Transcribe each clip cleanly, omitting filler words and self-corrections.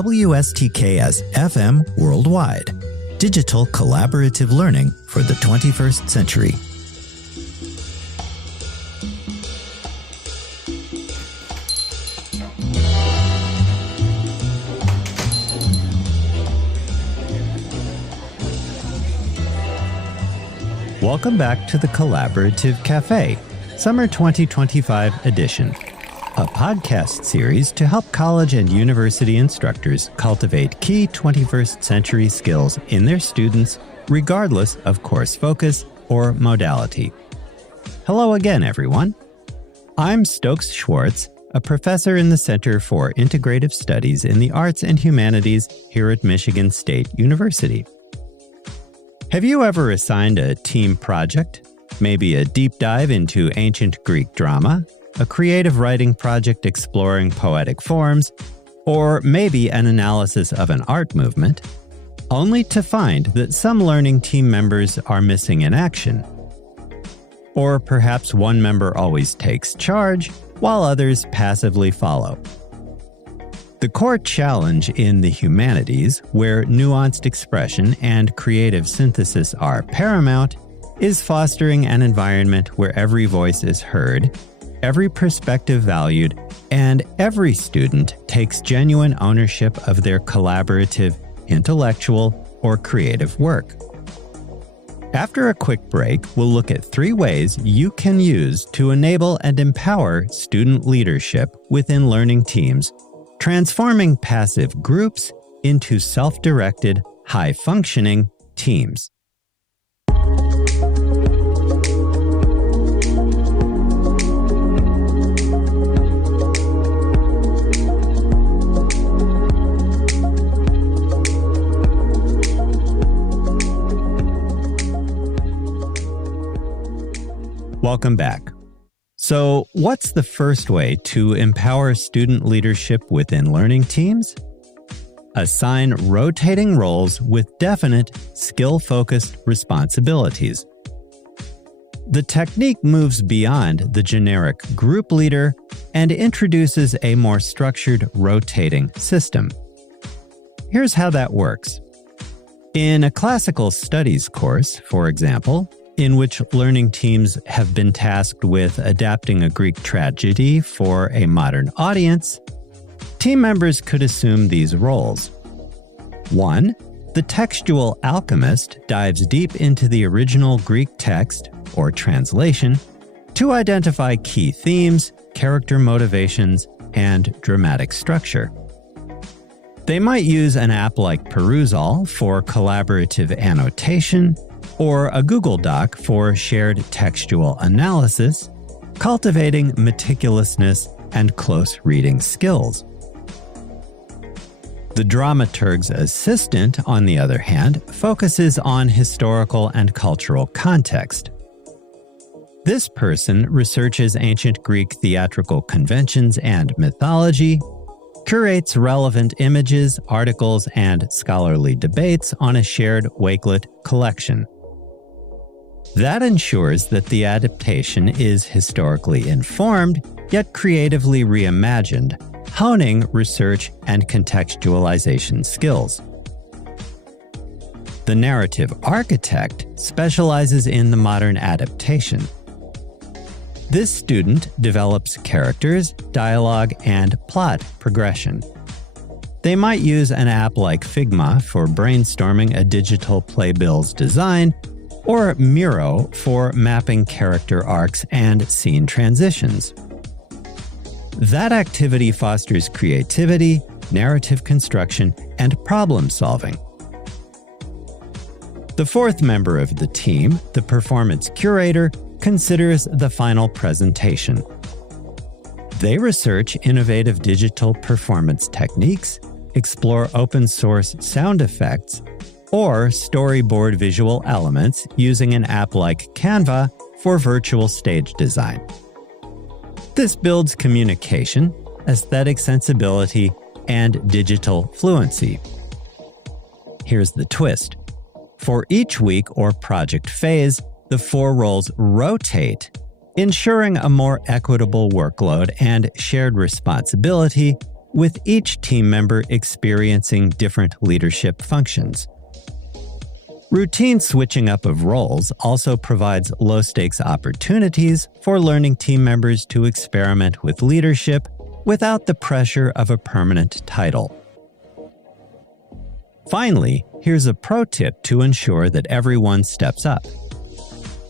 WSTKS-FM Worldwide. Digital collaborative learning for the 21st century. Welcome back to the Collaborative Café, Summer 2025 edition, a podcast series to help college and university instructors cultivate key 21st century skills in their students, regardless of course focus or modality. Hello again, everyone. I'm Stokes Schwartz, a professor in the Center for Integrative Studies in the Arts and Humanities here at Michigan State University. Have you ever assigned a team project, maybe a deep dive into ancient Greek drama, a creative writing project exploring poetic forms, or maybe an analysis of an art movement, only to find that some learning team members are missing in action? Or perhaps one member always takes charge, while others passively follow. The core challenge in the humanities, where nuanced expression and creative synthesis are paramount, is fostering an environment where every voice is heard, every perspective valued, and every student takes genuine ownership of their collaborative, intellectual, or creative work. After a quick break, we'll look at 3 ways you can use to enable and empower student leadership within learning teams, transforming passive groups into self-directed, high-functioning teams. Welcome back. So, what's the first way to empower student leadership within learning teams? Assign rotating roles with definite, skill-focused responsibilities. The technique moves beyond the generic group leader and introduces a more structured rotating system. Here's how that works. In a classical studies course, for example, in which learning teams have been tasked with adapting a Greek tragedy for a modern audience, team members could assume these roles. 1. The textual alchemist dives deep into the original Greek text, or translation, to identify key themes, character motivations, and dramatic structure. They might use an app like Perusall for collaborative annotation, or a Google Doc for shared textual analysis, cultivating meticulousness and close reading skills. The dramaturg's assistant, on the other hand, focuses on historical and cultural context. This person researches ancient Greek theatrical conventions and mythology, curates relevant images, articles, and scholarly debates on a shared Wakelet collection. That ensures that the adaptation is historically informed, yet creatively reimagined, honing research and contextualization skills. The narrative architect specializes in the modern adaptation. This student develops characters, dialogue, and plot progression. They might use an app like Figma for brainstorming a digital playbill's design, or Miro for mapping character arcs and scene transitions. That activity fosters creativity, narrative construction, and problem solving. The 4th member of the team, the performance curator, considers the final presentation. They research innovative digital performance techniques, explore open-source sound effects, or storyboard visual elements using an app like Canva for virtual stage design. This builds communication, aesthetic sensibility, and digital fluency. Here's the twist. For each week or project phase, the 4 roles rotate, ensuring a more equitable workload and shared responsibility with each team member experiencing different leadership functions. Routine switching up of roles also provides low-stakes opportunities for learning team members to experiment with leadership without the pressure of a permanent title. Finally, here's a pro tip to ensure that everyone steps up.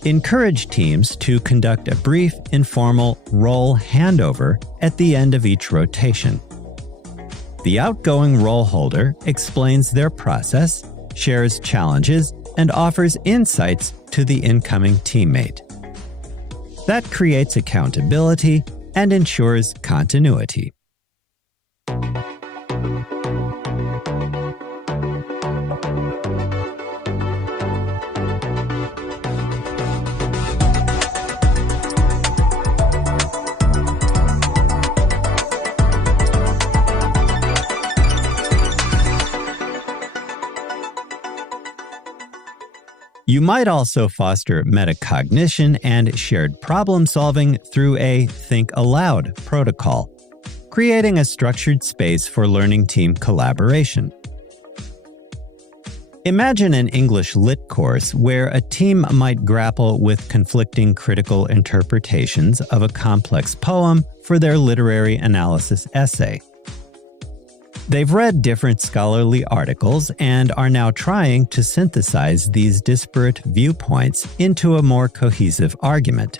Encourage teams to conduct a brief, informal role handover at the end of each rotation. The outgoing role holder explains their process, shares challenges, and offers insights to the incoming teammate. That creates accountability and ensures continuity. You might also foster metacognition and shared problem-solving through a Think Aloud protocol, creating a structured space for learning team collaboration. Imagine an English Lit course where a team might grapple with conflicting critical interpretations of a complex poem for their literary analysis essay. They've read different scholarly articles and are now trying to synthesize these disparate viewpoints into a more cohesive argument.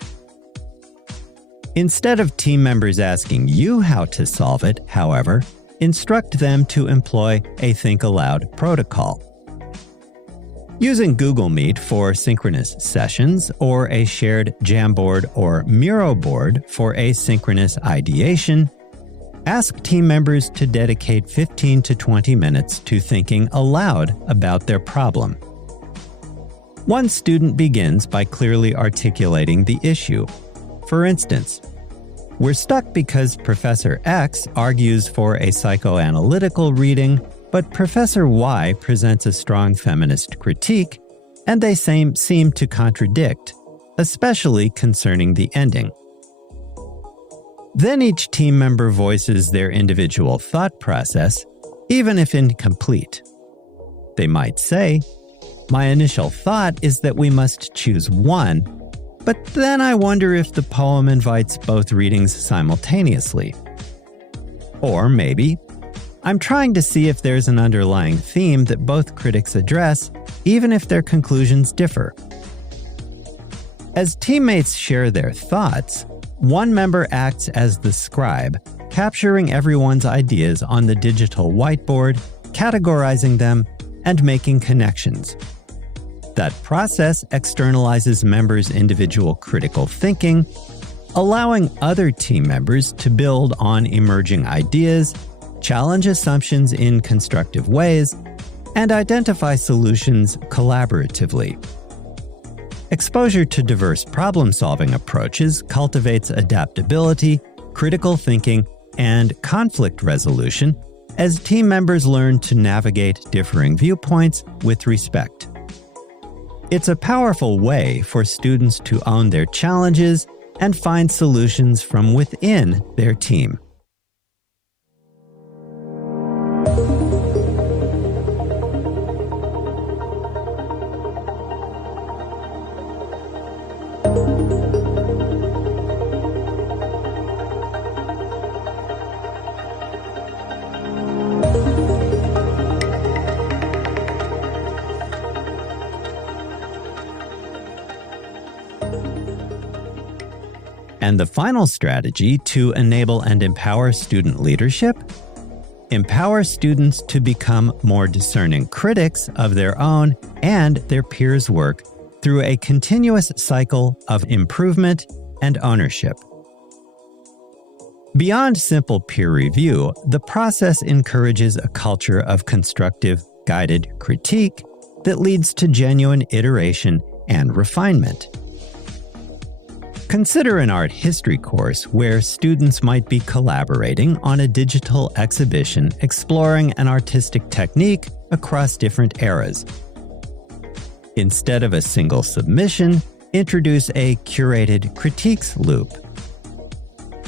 Instead of team members asking you how to solve it, however, instruct them to employ a Think Aloud protocol. Using Google Meet for synchronous sessions or a shared Jamboard or Miro board for asynchronous ideation, ask team members to dedicate 15 to 20 minutes to thinking aloud about their problem. One student begins by clearly articulating the issue. For instance, we're stuck because Professor X argues for a psychoanalytical reading, but Professor Y presents a strong feminist critique, and they seem to contradict, especially concerning the ending. Then each team member voices their individual thought process, even if incomplete. They might say, "My initial thought is that we must choose one, but then I wonder if the poem invites both readings simultaneously." Or maybe, "I'm trying to see if there's an underlying theme that both critics address, even if their conclusions differ." As teammates share their thoughts, one member acts as the scribe, capturing everyone's ideas on the digital whiteboard, categorizing them, and making connections. That process externalizes members' individual critical thinking, allowing other team members to build on emerging ideas, challenge assumptions in constructive ways, and identify solutions collaboratively. Exposure to diverse problem-solving approaches cultivates adaptability, critical thinking, and conflict resolution as team members learn to navigate differing viewpoints with respect. It's a powerful way for students to own their challenges and find solutions from within their team. And the final strategy to enable and empower student leadership? Empower students to become more discerning critics of their own and their peers' work through a continuous cycle of improvement and ownership. Beyond simple peer review, the process encourages a culture of constructive, guided critique that leads to genuine iteration and refinement. Consider an art history course where students might be collaborating on a digital exhibition exploring an artistic technique across different eras. Instead of a single submission, introduce a curated critiques loop.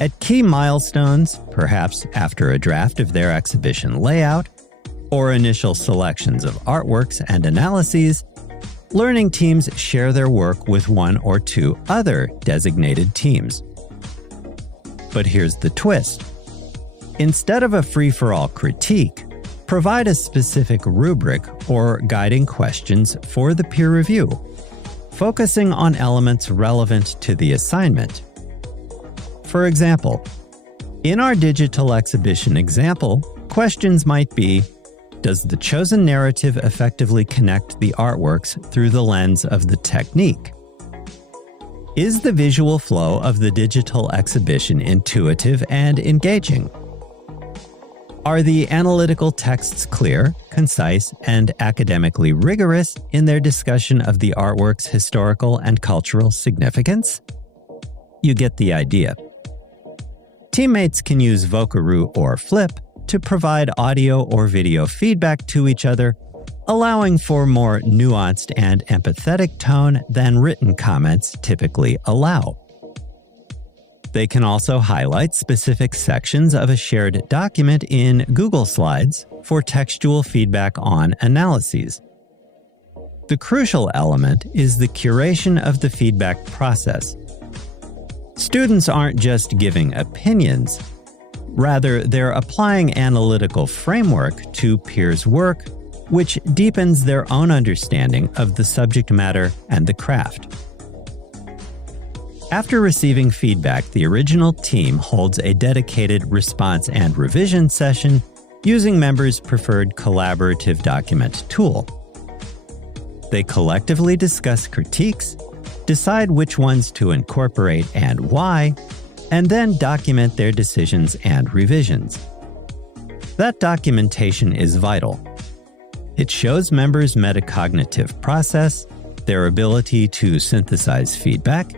At key milestones, perhaps after a draft of their exhibition layout, or initial selections of artworks and analyses, learning teams share their work with one or two other designated teams. But here's the twist. Instead of a free-for-all critique, provide a specific rubric or guiding questions for the peer review, focusing on elements relevant to the assignment. For example, in our digital exhibition example, questions might be, does the chosen narrative effectively connect the artworks through the lens of the technique? Is the visual flow of the digital exhibition intuitive and engaging? Are the analytical texts clear, concise, and academically rigorous in their discussion of the artwork's historical and cultural significance? You get the idea. Teammates can use Vocaroo or Flip to provide audio or video feedback to each other, allowing for more nuanced and empathetic tone than written comments typically allow. They can also highlight specific sections of a shared document in Google Slides for textual feedback on analyses. The crucial element is the curation of the feedback process. Students aren't just giving opinions. Rather, they're applying analytical framework to peers' work, which deepens their own understanding of the subject matter and the craft. After receiving feedback, the original team holds a dedicated response and revision session using members' preferred collaborative document tool. They collectively discuss critiques, decide which ones to incorporate and why, and then document their decisions and revisions. That documentation is vital. It shows members' metacognitive process, their ability to synthesize feedback,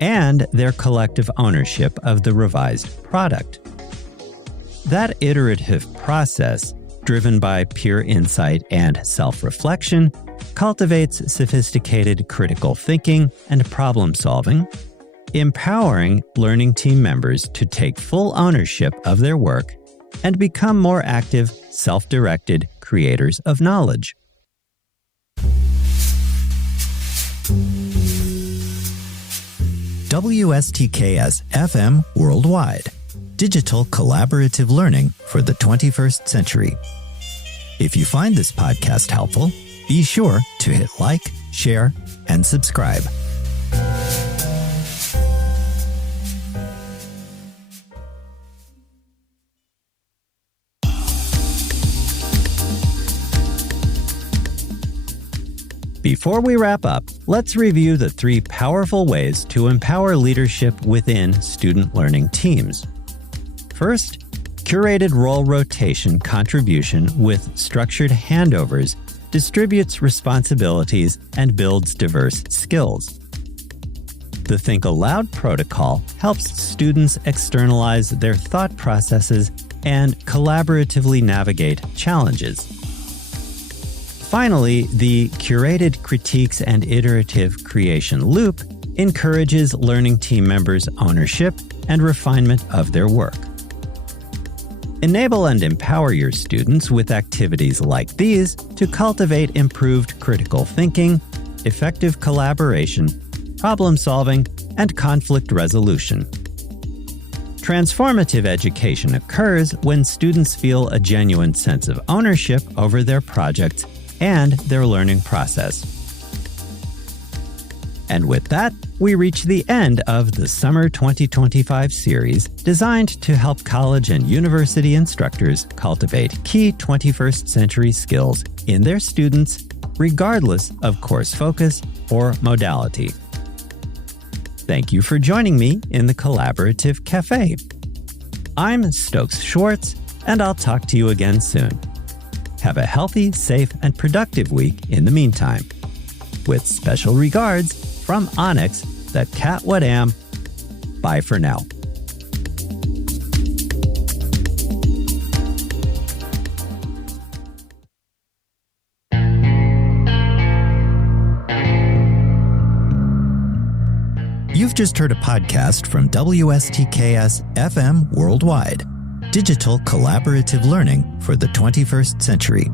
and their collective ownership of the revised product. That iterative process, driven by peer insight and self-reflection, cultivates sophisticated critical thinking and problem-solving, empowering learning team members to take full ownership of their work and become more active, self-directed creators of knowledge. WSTKS-FM Worldwide. Digital collaborative learning for the 21st century. If you find this podcast helpful, be sure to hit like, share, and subscribe. Before we wrap up, let's review the 3 powerful ways to empower leadership within student learning teams. First, curated role rotation contribution with structured handovers distributes responsibilities and builds diverse skills. The Think Aloud protocol helps students externalize their thought processes and collaboratively navigate challenges. Finally, the curated critiques and iterative creation loop encourages learning team members' ownership and refinement of their work. Enable and empower your students with activities like these to cultivate improved critical thinking, effective collaboration, problem-solving, and conflict resolution. Transformative education occurs when students feel a genuine sense of ownership over their projects and their learning process. And with that, we reach the end of the Summer 2025 series designed to help college and university instructors cultivate key 21st century skills in their students, regardless of course focus or modality. Thank you for joining me in the Collaborative Café. I'm Stokes Schwartz, and I'll talk to you again soon. Have a healthy, safe, and productive week in the meantime. With special regards from Onyx, the Cat What Am. Bye for now. You've just heard a podcast from WSTKS-FM Worldwide, digital collaborative learning for the 21st century.